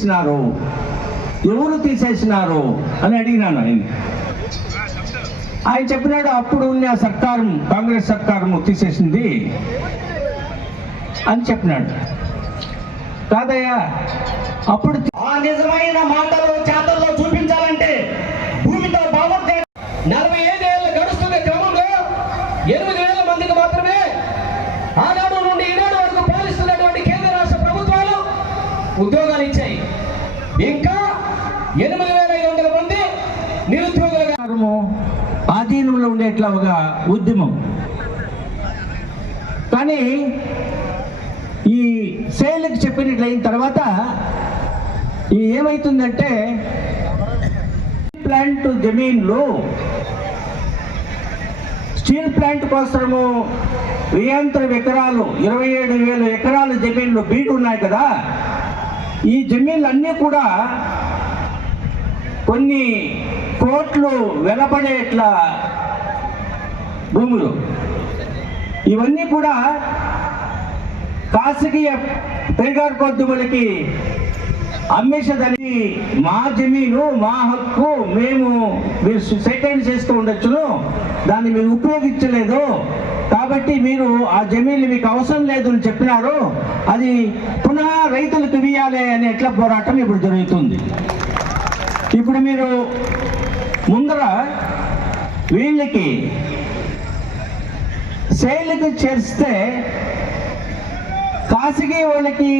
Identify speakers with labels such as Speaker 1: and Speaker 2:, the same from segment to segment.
Speaker 1: తీసేసినారు? ఎవరు తీసేసినారు? అని అడిగినాను ఆయన. ఆయన చెప్పినాడు అప్పుడు ఉన్న సర్కారం కాంగ్రెస్ సర్కారం తీసేసింది అని చెప్పినాడు. కాదయ్యా అప్పుడు
Speaker 2: ఆ నిజమైన మాటలు చేతల్లో చూపించాలంటే భూమితో బాగుంటే నలభై ఐదేళ్ళు గడుస్తున్న క్రమంలో ఎనిమిది వేల మందికి మాత్రమే ఆనాడు నుండి ఈనాడు వరకు పాలిస్తున్నటువంటి కేంద్ర రాష్ట్ర ప్రభుత్వాలు ఉద్యోగాలు ఇచ్చాయి ఇంకా ఎనిమిది వేల ఐదు వందల మంది నిరుద్యోగులుగా
Speaker 1: ఆధీనంలో ఉండేట్లా ఒక ఉద్యమం. కానీ ఈ సేల్కి చెప్పినట్లయిన తర్వాత ఈ ఏమవుతుందంటే ప్లాంట్ జమీన్లు స్టీల్ ప్లాంట్ కోసము వేయంత్ర ఎకరాలు ఇరవై ఏడు వేల ఎకరాల జమీన్లు బీడు ఉన్నాయి కదా. ఈ జమీన్లు అన్నీ కూడా కొన్ని కోట్లు వెలపడేట్లా భూములు. ఇవన్నీ కూడా ఖాసగీ కైగారికోద్యములకి అమ్మేసేదని మా జమీను మా హక్కు మేము మీరు సెటైన్ చేస్తూ ఉండొచ్చును. దాన్ని మీరు ఉపయోగించలేదు. కాబట్టి మీరు ఆ జమీన్లు మీకు అవసరం లేదు అని చెప్పినారు. అది పునః రైతులకు ఇవ్వాలి అనే ఎట్లా పోరాటం ఇప్పుడు జరుగుతుంది. ఇప్పుడు మీరు ముందర వీళ్ళకి శైలికి చేస్తే ఖాసగీ వాళ్ళకి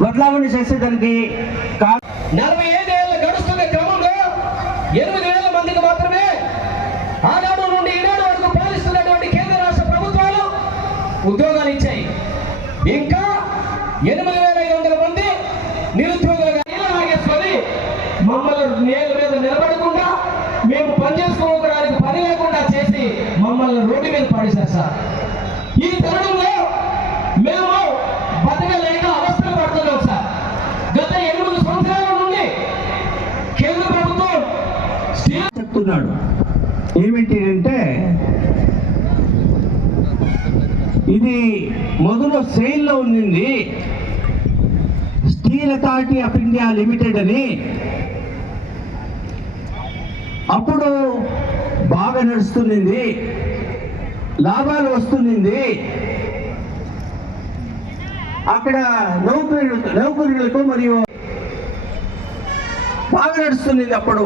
Speaker 1: బదలావణి చేసేదానికి కా
Speaker 2: నలభై ఐదేళ్ళు గడుస్తున్న క్రమంలో ఎనిమిది వేల మందికి మాత్రమే ఆనాడు నుండి ఈనాడు వరకు పాలిస్తున్నటువంటి కేంద్ర రాష్ట్ర ప్రభుత్వాలు ఉద్యోగాలు ఇచ్చాయి. ఇంకా ఎనిమిది మమ్మల్ని నేల మీద నిలబడకుండా మేము పనిచేసుకోవడానికి పని లేకుండా చేసి మమ్మల్ని రోడ్డు మీద పడేశారు సార్. ఈ తరుణంలో మేము బతకలేక అవస్థలు పడుతున్నాం సార్. గత ఎనిమిది సంవత్సరాల నుండి కేంద్ర ప్రభుత్వం
Speaker 1: చెప్తున్నాడు. ఏమిటి అంటే ఇది మొదలు సేల్లో ఉండింది. Steel authority of India limited అని అప్పుడు బాగా నడుస్తుంది లాభాలు వస్తుంది అక్కడ నౌకరు నౌకరులకు మరియు బాగా నడుస్తుంది అప్పుడు.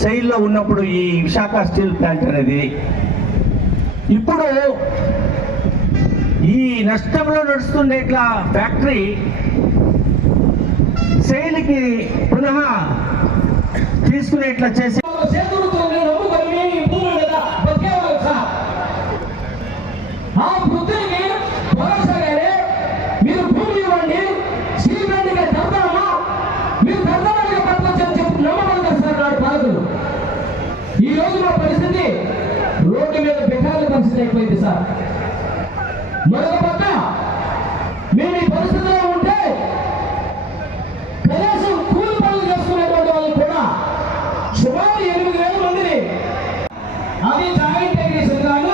Speaker 1: శైల్లో ఉన్నప్పుడు ఈ విశాఖ స్టీల్ ప్లాంట్ అనేది. ఇప్పుడు ఈ నష్టంలో నడుస్తుండే ఇట్లా ఫ్యాక్టరీ. శైలికి పునః తీసుకునేట్లా చేసి
Speaker 2: ఈ సార్ ఆ మీరు భూమి ఇవ్వండి సార్ ఈ రోజు మా పరిస్థితి రోడ్డు మీద బెకార్ల పరిస్థితి అయిపోయింది సార్. మరొక పక్క మేము ఈ పరిస్థితిలో अभी जाएँगे सरकार